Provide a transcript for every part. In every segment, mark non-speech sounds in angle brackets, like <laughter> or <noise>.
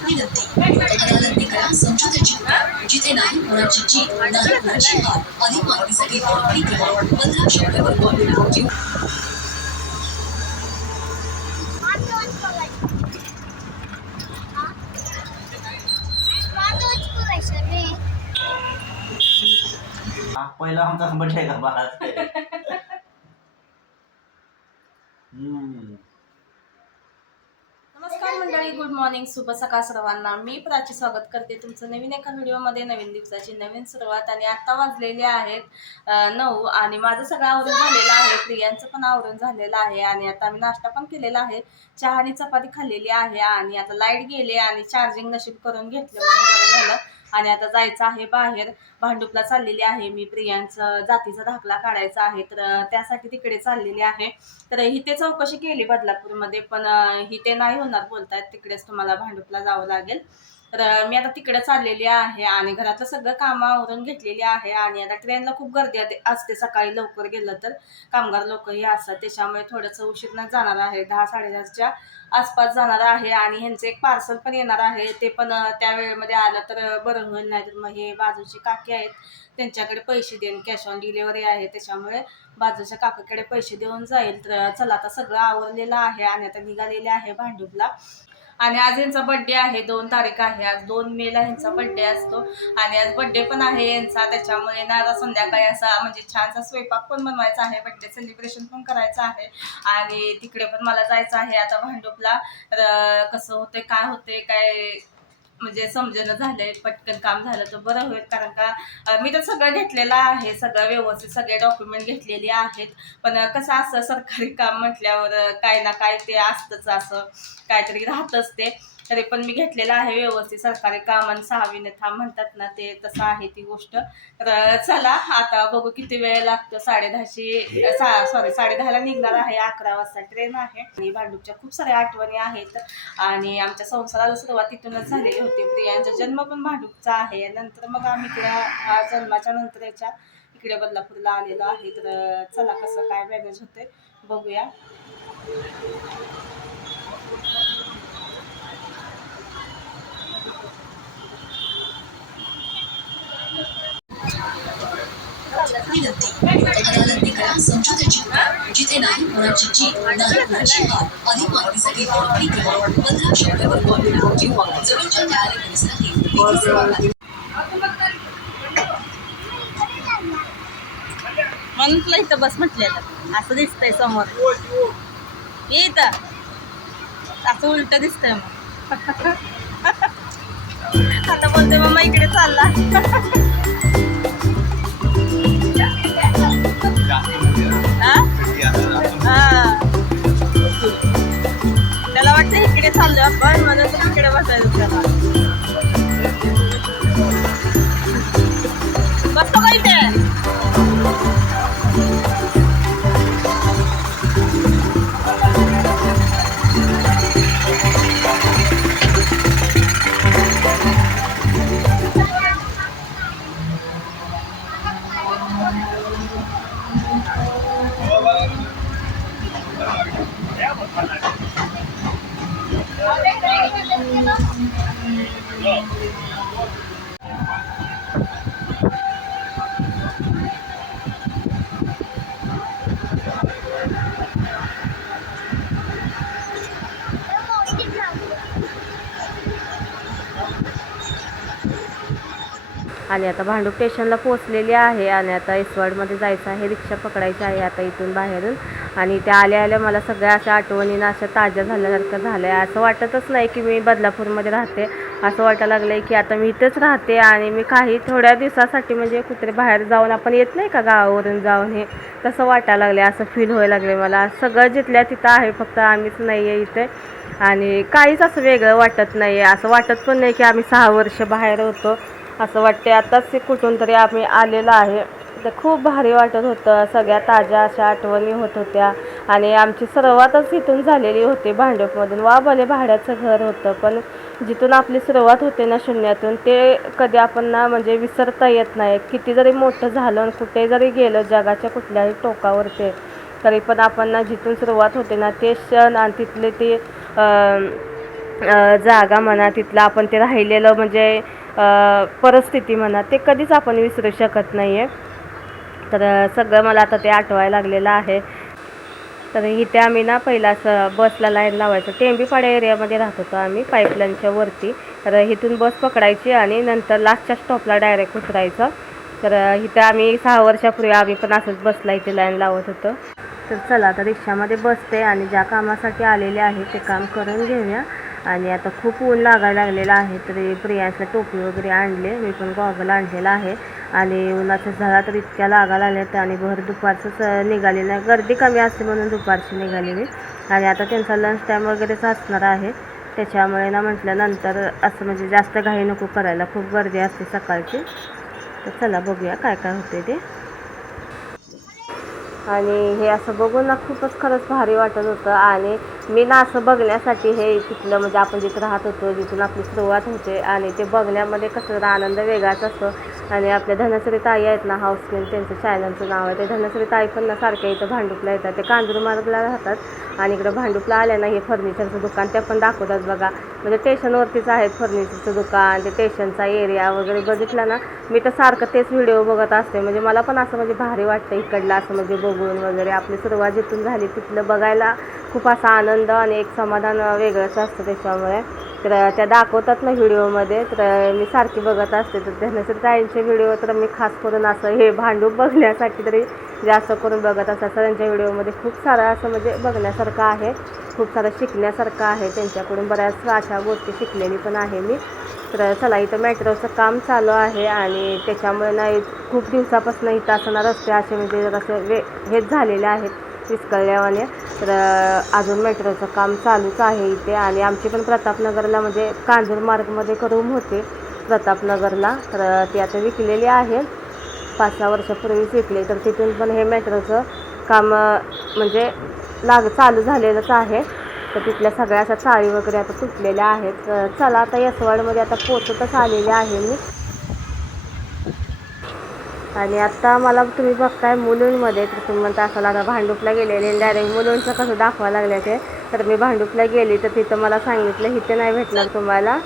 विनंती तक्रार करा समजूतीची जिथे नाही होण्याची जीत नाही होण्याची हार अधिक माहितीसाठी टोल क्रमांक पंधरा शंभरवर कॉल करा किंवा पहिला आमचा का बाळा <laughs> हम्म. नमस्कार गुड मॉर्निंग शुभ सकाळ सर्वांना. मी प्राची स्वागत करते तुमचं नवीन एका व्हिडिओमध्ये नवीन दिवसाची नवीन सुरुवात. आणि आत्ता वाजलेले आहेत नऊ आणि माझं सगळं आवरून झालेलं आहे. प्रियांचं पण आवरून झालेलं आहे. आणि आता आम्ही नाश्ता पण केलेला आहे. चहा आणि चपाती खाल्लेली आहे. आणि आता लाइट गेले आणि चार्जिंग नशीब करून घेतलं म्हणून बरं झालं. आणि आता जायचं आहे बाहेर. भांडुपला चाललेली आहे मी प्रियांचं जातीचा दाखला काढायचा आहे तर त्यासाठी तिकडे चाललेली आहे. तर इथे चौकशी केली बदलापूरमध्ये पण अं, ते नाही होणार बोलतायत तिकडेच तुम्हाला भांडुपला जावं लागेल. तर मी आता तिकडे चाललेली आहे आणि घरातलं सगळं कामं आवरून घेतलेली आहे आणि आता ट्रेनला खूप गर्दी आते- असते. सकाळी लवकर गेलं तर कामगार लोकही असतात. त्याच्यामुळे थोडंसं उशीरनं जाणार आहे. दहा साडेदहाच्या आसपास जाणार आहे आणि ह्यांचं एक पार्सल पण येणार आहे. ते पण त्या वेळेमध्ये आलं तर बरं होईल. नाही तर मग हे बाजूचे काकी आहेत त्यांच्याकडे पैसे देऊन कॅश ऑन डिलिव्हरी आहे. त्याच्यामुळे बाजूच्या काकाकडे पैसे देऊन जाईल. तर चला आता सगळं आवरलेलं आहे आणि आता निघालेले आहे भांडूपला. आणि आज यांचा बड्डे आहे दोन तारीख आहे. आज दोन मेला ह्यांचा बड्डे असतो. आणि आज बड्डे पण आहे यांचा त्याच्यामुळे ना आता संध्याकाळी असा म्हणजे छानसा स्वयंपाक पण बनवायचा आहे. बड्डे सेलिब्रेशन पण करायचं आहे. आणि तिकडे पण मला जायचं आहे. आता भांडूपला तर कसं होते काय होते काय म्हणजे समजणं झालंय पटकन काम झालं तर बरं होईल. कारण का मी तर सगळं घेतलेलं आहे सगळं व्यवस्थित सगळे डॉक्युमेंट घेतलेले आहेत. पण कसं असं सरकारी काम म्हटल्यावर काय ना काय ते असतंच असं. काहीतरी राहतच ते. तरी पण मी घेतलेलं आहे व्यवस्थित. सरकारी काम आणि सहावीने थांब म्हणतात ना ते तसं आहे ती गोष्ट. तर चला आता बघू किती वेळ लागतो. साडेदहाशी सा सॉरी साडेदहाला निघणार आहे अकरा वाजता ट्रेन आहे. आणि भांडूपच्या खूप साऱ्या आठवणी आहेत. आणि आमच्या संसाराला सुरुवात तिथूनच झालेली होती. प्रियांचा जन्म पण भांडूपचा आहे. नंतर मग आम्ही इकडे हा जन्माच्या नंतर याच्या इकडे बदलापूरला आलेलो आहे. तर चला कसं काय मॅनेज होते बघूया. जिथे नाही जीत नाही हार अधिक माहितीसाठी टोल क्रमांक पंधरा शंभरवर कॉल करा किंवा जवळच्या न्यायालय म्हणून तुला इथं बस म्हटलेलं. असं दिसतंय समोर. ये इथं. असं उलट दिसतंय मग. <laughs> आता बोलते मम्मा इकडे चालला. <laughs> आणि आता भांडूप स्टेशनला पोहोचलेली आहे आणि आता इसवाडमध्ये जायचं आहे रिक्षा पकडायची आहे आता इथून बाहेरून. आणि त्या आल्या आल्या मला सगळ्या अशा आठवणीनं अशा ताज्या झाल्यासारखं झालं आहे असं वाटतच नाही की मी बदलापूरमध्ये राहते. असं वाटायला लागलं आहे की आता मी इथंच राहते आणि मी काही थोड्या दिवसासाठी म्हणजे कुठे बाहेर जाऊन आपण येत नाही का गावावरून जाऊन हे? तसं वाटायला लागले असं फील व्हायला लागले मला. सगळं जिथल्या तिथं आहे फक्त आम्हीच नाही आहे इथे. आणि काहीच असं वेगळं वाटत नाही आहे असं वाटत पण नाही की आम्ही सहा वर्ष बाहेर होतो. असं वाटते आताच कुठून तरी आम्ही आलेलो आहे. तर खूप भारी वाटत होतं. सगळ्या ताज्या अशा आठवणी होत होत्या. आणि आमची सुरुवातच इथून झालेली होती भांडूपमधून वा भले भाड्याचं घर होतं पण जिथून आपली सुरुवात होते ना शून्यातून ते कधी आपण ना म्हणजे विसरता येत नाही. किती जरी मोठं झालं आणि कुठे जरी गेलं जगाच्या कुठल्याही टोकावर ते तरी पण आपण ना जिथून सुरुवात होते ना ते क्षण आणि तिथले ते जागा म्हणा तिथलं आपण ते राहिलेलं म्हणजे परिस्थिती म्हणा ते कधीच आपण विसरू शकत नाही आहे तर सगळं मला आता ते आठवायला लागलेलं आहे. तर इथे आम्ही ना पहिला असं बसला लाईन लावायचं. टेंबीपाड्या एरियामध्ये राहत होतो आम्ही पाईपलाईनच्या वरती. तर इथून बस पकडायची आणि नंतर लास्टच्या स्टॉपला डायरेक्ट उतरायचं. तर इथं आम्ही सहा वर्षापूर्वी आम्ही पण असंच बसला इथे लाईन लावत होतो. तर चला आता रिक्षामध्ये बसते आणि ज्या कामासाठी आलेले आहे ते काम करून घेऊया. आणि आता खूप ऊन लागायला लागलेलं आहे तरी प्रियांसला टोपी वगैरे आणले मी पण गॉगल आणलेला आहे. आणि उन्हाचं झाला तर इतक्या लागायला लागल्यात आणि भर दुपारचंच निघालेलं निघाली नाही गर्दी कमी असते म्हणून दुपारची निघालेली. आणि आता त्यांचा लंच टाईम वगैरेच असणार आहे. त्याच्यामुळे ना म्हटल्यानंतर असं म्हणजे जास्त घाई नको करायला. खूप गर्दी असते सकाळची. तर चला बघूया काय काय होते ते. आणि हे असं बघून ना खूपच खरंच भारी वाटत होतं. आणि मी ना असं बघण्यासाठी हे तिथलं म्हणजे आपण जिथं राहत होतो जिथून आपली सुरुवात होते आणि ते बघण्यामध्ये कसं जरा आनंद वेगळाच असतो. आणि आपल्या धनश्री ताई आहेत ना हाऊस त्यांचं चॅनलचं नाव आहे. ते धनश्री ताई पण ना सारख्या इथं भांडुपला येतात. ते कांजूरमार्गला राहतात आणि इकडं भांडुपला आल्या ना हे फर्निचरचं दुकान ते पण दाखवतात बघा. म्हणजे स्टेशनवरतीच आहेत फर्निचरचं दुकान ते स्टेशनचा एरिया वगैरे बघितला ना मी तर सारखं तेच व्हिडिओ बघत असते. म्हणजे मला पण असं म्हणजे भारी वाटतं इकडलं असं म्हणजे बघून वगैरे. आपली सुरुवात जिथून झाली तिथलं बघायला खूप असा आनंद आणि एक समाधान वेगळंच असतं त्याच्यामुळे. तर त्या दाखवतात ना व्हिडिओमध्ये तर मी सारखी बघत असते. तर धनश्री ताईंचे व्हिडिओ तर मी खास करून असं हे भांडूप बघण्यासाठी तरी जास्त करून बघत असतात त्यांच्या व्हिडिओमध्ये खूप सारं असं म्हणजे बघण्यासारखं आहे. खूप सारं शिकण्यासारखं आहे. त्यांच्याकडून बऱ्याच अशा गोष्टी शिकलेली पण आहे मी. तर चला इथं मेट्रोचं काम चालू आहे आणि त्याच्यामुळे ना खूप दिवसापासून इथं असणार असते रस्ते असे म्हणजे जरासे वे हेच झालेले आहेत. विस्कळल्यावाने तर अजून मेट्रोचं काम चालूच आहे इथे आणि आमची पण प्रतापनगरला म्हणजे कांजूर मार्गमध्ये रूम होते प्रतापनगरला. तर ती आता विकलेली आहे. पाच सहा वर्षापूर्वीच विकले. तर तिथून पण हे मेट्रोचं काम म्हणजे लाग चालू झालेलंच आहे. तर तिथल्या सगळ्या अशा चाळी वगैरे आता तुटलेल्या आहेत. चला आता यसवाडमध्ये आता पोचतच आलेले आहे मी. आणि आत्ता मला तुम्ही बघताय मुलुंडमध्ये तर तुम्ही म्हणता असं आता भांडूपला गेलेले डायरेक्ट मुलुंडचं कसं दाखवा लागले ते. तर मी भांडूपला गेली तर तिथं मला सांगितलं इथे नाही भेटणार तुम्हाला.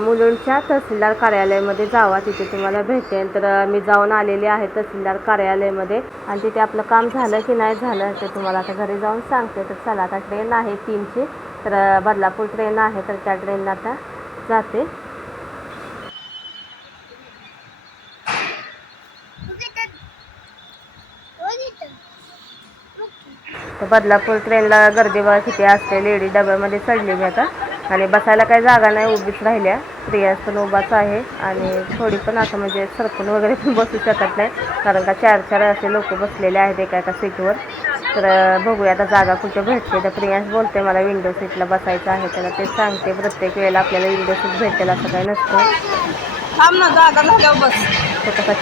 मुलुंडच्या तहसीलदार कार्यालयामध्ये जावा तिथे तुम्हाला भेटेल तर मी जाऊन आलेली आहे तहसीलदार कार्यालयामध्ये. आणि तिथे आपलं काम झालं की नाही झालं ते तुम्हाला आता घरी जाऊन सांगते. तर चला आता ट्रेन आहे तीनची. तर बदलापूर ट्रेन आहे तर त्या ट्रेनला आता जाते तर बदलापूर ट्रेनला गर्दी बघा किती असते. लेडी डब्यामध्ये चढली मी आता. आणि बसायला काही जागा नाही उभीच राहिल्या. प्रियास पण उभाच आहे. आणि थोडी पण असं म्हणजे सरकून वगैरे पण बसू शकत नाही. कारण का चार चार असे लोक बसलेले आहेत एका एका सीटवर तर बघूया आता जागा कुठे भेटते. तर प्रियांश बोलते मला विंडो सीटला बसायचं आहे. त्याला ते सांगते प्रत्येक वेळेला आपल्याला विंडो सीट भेटेल असं काही नसतं. तो कसा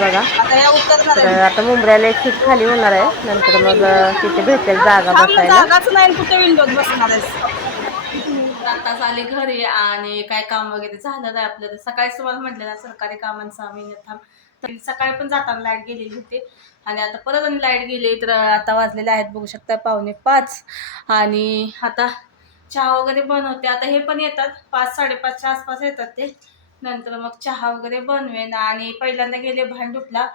बघा. आता या उत्तर तर आता मुंबईला एक सीट खाली होणार आहे. नंतर मग तिथे भेटेल जागा बसायला. जागाच नाही कुठे विंडोत बसणार आहेस? आताच आले घरी आणि काय काम वगैरे झालं नाही आपलं. तर सकाळीच तुम्हाला म्हटलं ना सरकारी कामांचा आम्ही थांब. तर सकाळी पण जाताना लाइट गेलेली होती. आणि आता परत आणि लाइट गेली तर आता वाजलेले आहेत बघू शकता पावणे पाच. आणि आता चहा वगैरे बनवते. आता हे पण येतात पाच साडेपाचच्या आसपास येतात ते. नंतर मग चहा वगैरे बनवेन. आणि पहिल्यांदा गेले भांडुपला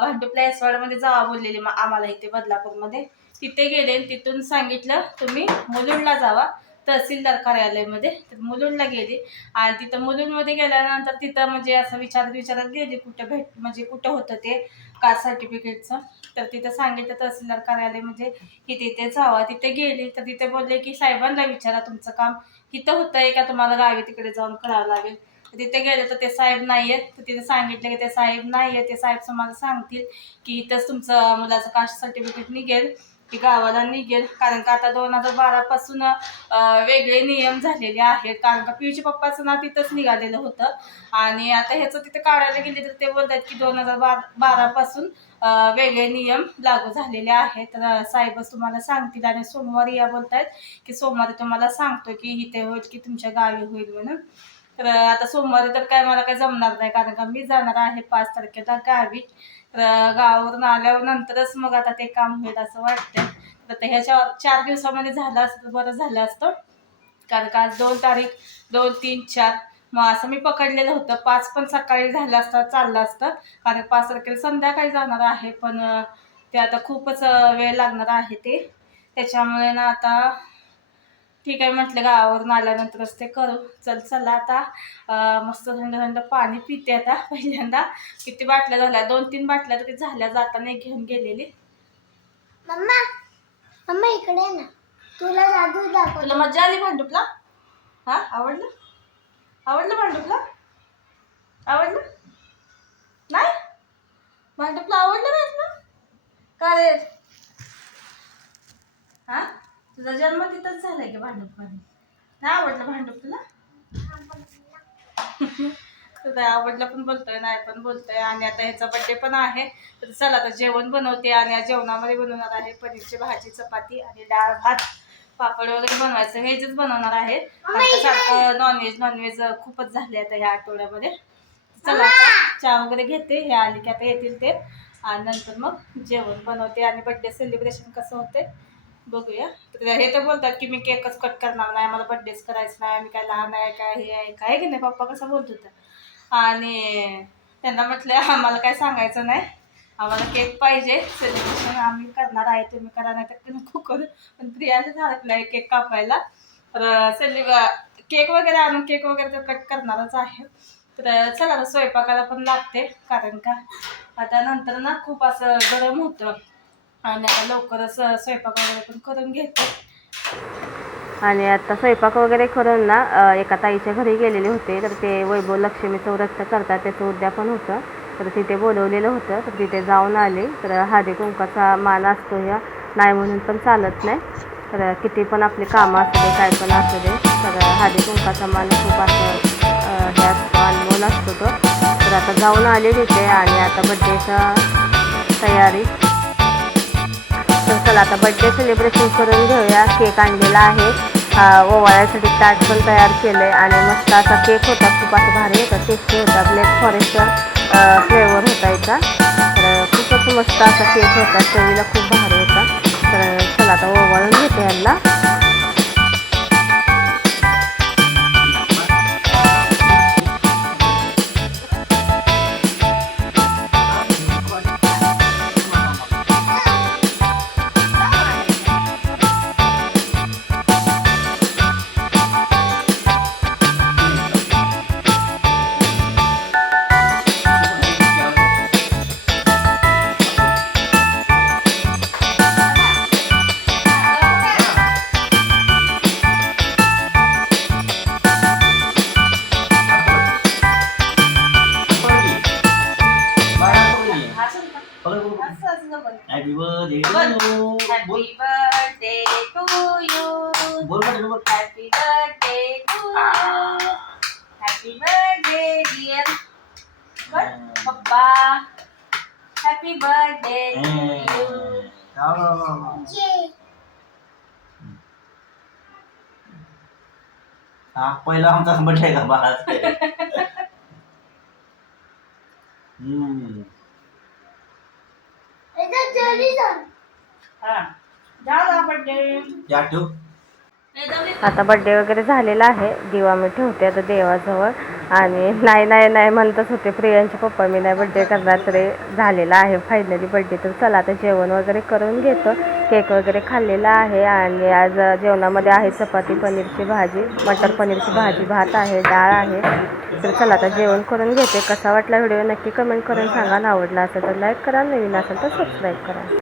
भांडुपला एसवाडमध्ये जावा बोललेले मग आम्हाला इथे बदलापूरमध्ये. तिथे गेले तिथून सांगितलं तुम्ही मुलुंडला जावा तहसीलदार कार्यालयामध्ये. तर मुलुंडला गेली. आणि तिथं मुलुंडमध्ये गेल्यानंतर तिथं म्हणजे असं विचारत विचारत गेली कुठं भेट म्हणजे कुठं होतं ते? कास्ट सर्टिफिकेटचं? तर तिथं सांगितलं तहसीलदार कार्यालय म्हणजे की तिथे जावा. तिथे गेली. तर तिथे बोलले की साहेबांना विचारा तुमचं काम. तिथं होतंय का तुम्हाला गावी तिकडे जाऊन करावं लागेल? तिथे गेले तर ते साहेब नाही आहेत तर तिथे सांगितलं की ते साहेब नाही आहेत ते साहेब तुम्हाला सांगतील की इथंच तुमचं मुलाचं कास्ट सर्टिफिकेट निघेल. की गावाला निघेल. कारण का आता दोन हजार बारापासून वेगळे नियम झालेले आहेत. कारण का पियूच्या पप्पाचं नाव तिथंच निघालेलं होतं. आणि आता ह्याचं तिथे काढायला गेले तर ते बोलतात की दोन हजार बार बारापासून वेगळे नियम लागू झालेले आहेत. तर साहेबच तुम्हाला सांगतील आणि सोमवारी या बोलतायत की सोमवारी तुम्हाला सांगतो की इथे होईल की तुमच्या गावी होईल म्हणून. तर आता सोमवारी तर काय मला काय जमणार नाही कारण का मी जाणार आहे पाच तारखेला गावी. तर गावावरून आल्यावर नंतरच मग आता ते काम होईल असं वाटतं तर ते ह्याच्या चार दिवसामध्ये झालं असतं बरं झालं असतं. कारण का आज दोन तारीख दोन तीन चार. मग असं मी पकडलेलं होतं. पाच पण सकाळी झालं असतं चाललं असतं. कारण पाच तारखेला संध्याकाळी जाणार आहे पण ते आता खूपच वेळ लागणार आहे ते. त्याच्यामुळे ना आता ठीक आहे म्हटलं गावावरून आल्यानंतरच ते करू. चल चला आता. मस्त थंड थंड पाणी पिते आता <laughs> पहिल्यांदा. किती बाटल्या झाल्या? दोन तीन बाटल्या तरी झाल्या जाताना घेऊन गेलेली. मम्मा मम्मा इकडे ना. तुला जादू दाखव तुला मजा आली भांडुपला? हा? आवडलं? आवडलं भांडुपला? आवडलं? नाही? भांडुपला आवडलं नाही तुला? का रे? हा? तुझा जन्म तिथंच झालाय की भांडुपमध्ये? नाही आवडलं भांडुप तुला? तुला आवडलं पण बोलतोय नाही पण बोलतोय. आणि आता ह्याचा बड्डे पण आहे. तर चला आता जेवण बनवते आणि या जेवणामध्ये बनवणार आहे पनीरची भाजी चपाती आणि डाळ भात. पापड वगैरे बनवायचं. व्हेजच बनवणार आहे. सारखं नॉनव्हेज नॉनव्हेज खूपच झाले आता ह्या आठवड्यामध्ये. चला चहा वगैरे घेते. हे आली की आता येतील ते. आणि नंतर मग जेवण बनवते. आणि बड्डे सेलिब्रेशन कसं होते बघूया. तर हे तर बोलतात की मी केकच कट करणार नाही मला बड्डेच करायचं नाही मी काय लहान आहे काय हे आहे काय की नाही पप्पा कसं बोलत होता. आणि त्यांना म्हटलं आम्हाला काय सांगायचं नाही आम्हाला केक पाहिजे सेलिब्रेशन आम्ही करणार आहे तुम्ही करा नाही तर नको करू. पण प्रियाचं झालं नाही केक कापायला. तर सेलिब केक वगैरे आणून केक वगैरे तर कट करणारच आहे. तर चला स्वयंपाकाला पण लागते कारण का? आता नंतर ना खूप असं गरम होतं. आणि आता लवकरच स्वयंपाक वगैरे पण करून घेते. आणि आता स्वयंपाक वगैरे करून ना एका ताईच्या घरी गेलेले होते. तर ते वैभव लक्ष्मीचं व्रत करतात त्याचं उद्या पण होतं. तर तिथे बोलवलेलं होतं तर तिथे जाऊन आले. तर हळदी कुंकाचा मान असतो ह्या नाही म्हणून पण चालत नाही. तर किती पण आपली कामं असू दे काय पण असू दे तर हळदी कुंकाचा मान खूप असं हे असतो अनमोल असतो तो. तर आता जाऊन आले तिथे आणि आता बड्डेचा तयारी चला आता बड्डे सेलिब्रेशन करून घेऊया. केक आणलेला आहे. ओवाळ्यासाठी ताट पण तयार केलं आहे आणि मस्त असा केक होता. खूप असं भारी होता. टेस्टी होता. ब्लॅक फॉरेस्टचा फ्लेवर होता याचा. तर खूपच मस्त असा केक होता. चवीला खूप भारी होता. तर चला आता ओवाळून घेते यांना. हा पहिला आमचा बर्थडे का बाळा हम्म. इथं जरी जा हा झाला बर्थडे या ठेव. आता बड्डे वगैरे झालेला आहे. दिवा मी ठेवते आता देवाजवळ. आणि नाही नाही नाही म्हणतच होते. प्रियांचे पप्पा मी नाही बड्डे करणार तरी झालेला आहे. फायनली बड्डे तर चला आता जेवण वगैरे करून घेतो. केक वगैरे खाल्लेला आहे आणि आज जेवणामध्ये आहे चपाती पनीरची भाजी मटर पनीरची भाजी भात आहे डाळ आहे. तर चला आता जेवण करून घेते. कसा वाटला व्हिडिओ नक्की कमेंट करून सांगा. आवडला असेल तर लाईक करा. नवीन असेल तर सबस्क्राईब करा.